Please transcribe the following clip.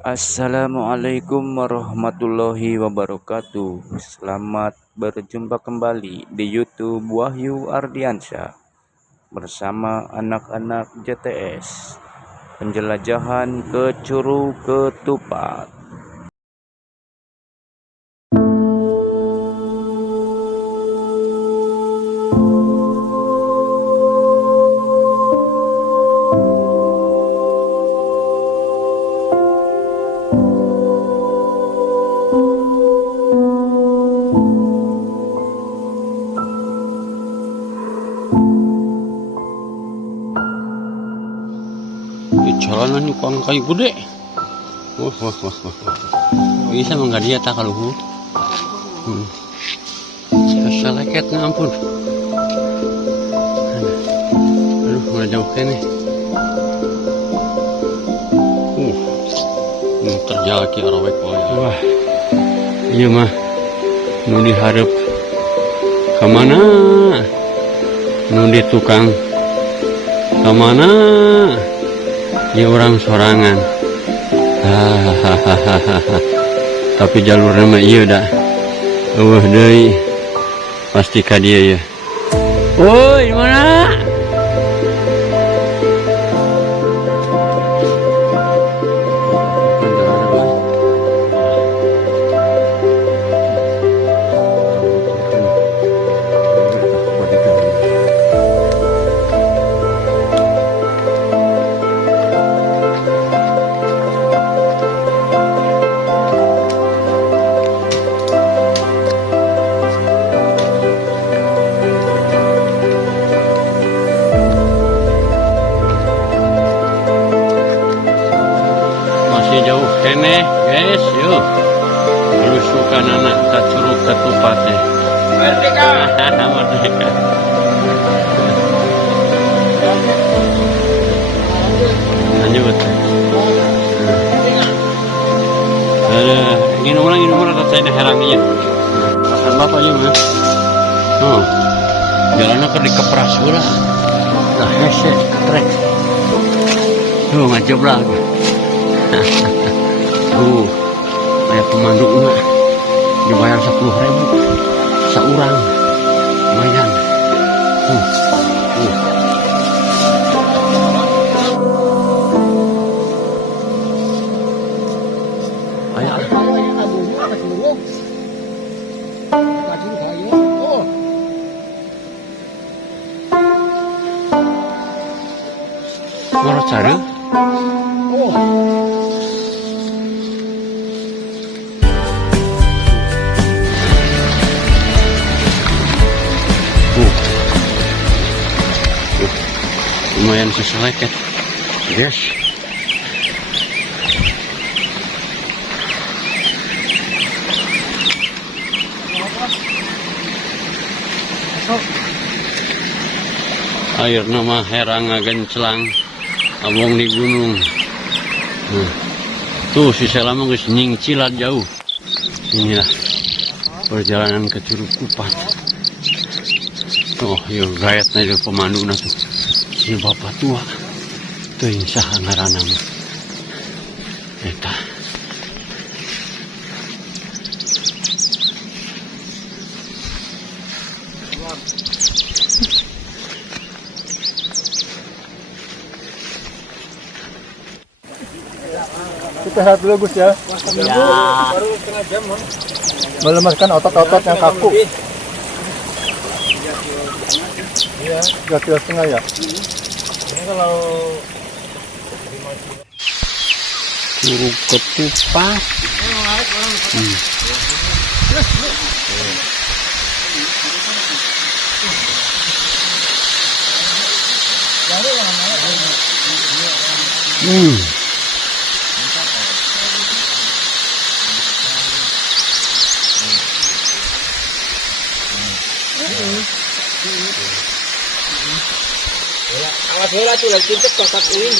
Assalamualaikum warahmatullahi wabarakatuh. Selamat berjumpa kembali di YouTube Wahyu Ardiansyah bersama anak-anak JTS. Penjelajahan ke Curug Ketupat. Jalanan ni kuang kayu gede. Wah. Bisa menggadia tak kalau hu. Seleket ngampun. Aduh, mana jauh kene. Terjala ki arwek wae. Wah. Iya mah. Nu diharap kemana? Nu di tukang kemana? Ya orang sorangan. Tapi jalurnya mah iya dah. Deui pasti ka dia ya. Woi, di mana? Jauh kene guys, yuk belusukan anak ke Curug Ketupat nih. Merdeka. Merdeka. Lanjut. Ingin orang tak saya herangnya. Pasal bapak aja mah. Jalannya ke dikepras ulah. Nah, hese ketrek. Tuh ngajeblang. Kayak pemandu mah dibayar 10.000 seorang, lumayan. Ngorot cari. Lumayan seseleket, yes. Air nama herang genclang, abong di gunung. Tuh si selama geus nyingcilat jauh. Inilah perjalanan ke Curug Kupat. Oh, yuk gayatnya itu pemandu na tuh. Si bapak tua tuh yang saha ngaranna mah eta. Kita lihat dulu Gus ya. Baru setengah jam melemaskan otot-otot yang kaku. Iya, 3,5 kilo ya. Ini kalau Curug Ketupat. Awas bola tuh lagi cek kotak ini.